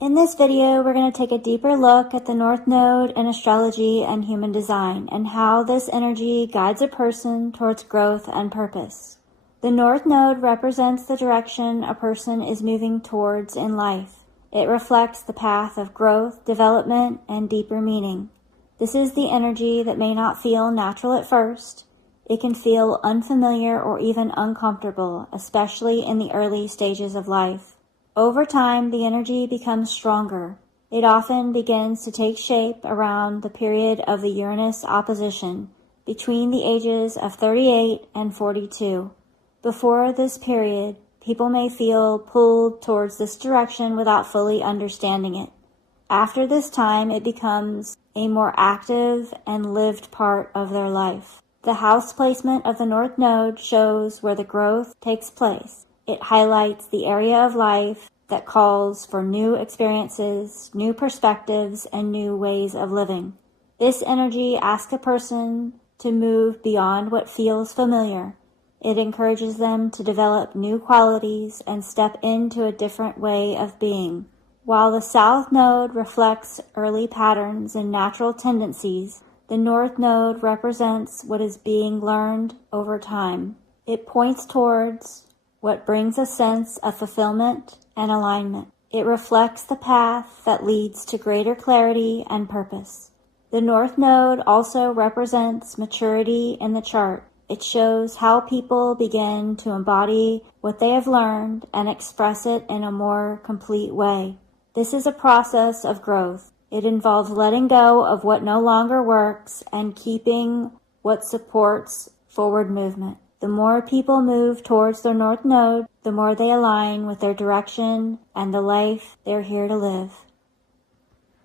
In this video, we're going to take a deeper look at the North Node in astrology and human design, and how this energy guides a person towards growth and purpose. The North Node represents the direction a person is moving towards in life. It reflects the path of growth, development, and deeper meaning. This is the energy that may not feel natural at first. It can feel unfamiliar or even uncomfortable, especially in the early stages of life. Over time, the energy becomes stronger. It often begins to take shape around the period of the Uranus opposition, between the ages of 38 and 42. Before this period, people may feel pulled towards this direction without fully understanding it. After this time, it becomes a more active and lived part of their life. The house placement of the North Node shows where the growth takes place. It highlights the area of life that calls for new experiences, new perspectives, and new ways of living. This energy asks a person to move beyond what feels familiar. It encourages them to develop new qualities and step into a different way of being. While the South Node reflects early patterns and natural tendencies, the North Node represents what is being learned over time. It points towards what brings a sense of fulfillment and alignment. It reflects the path that leads to greater clarity and purpose. The North Node also represents maturity in the chart. It shows how people begin to embody what they have learned and express it in a more complete way. This is a process of growth. It involves letting go of what no longer works and keeping what supports forward movement. The more people move towards their North Node, the more they align with their direction and the life they're here to live.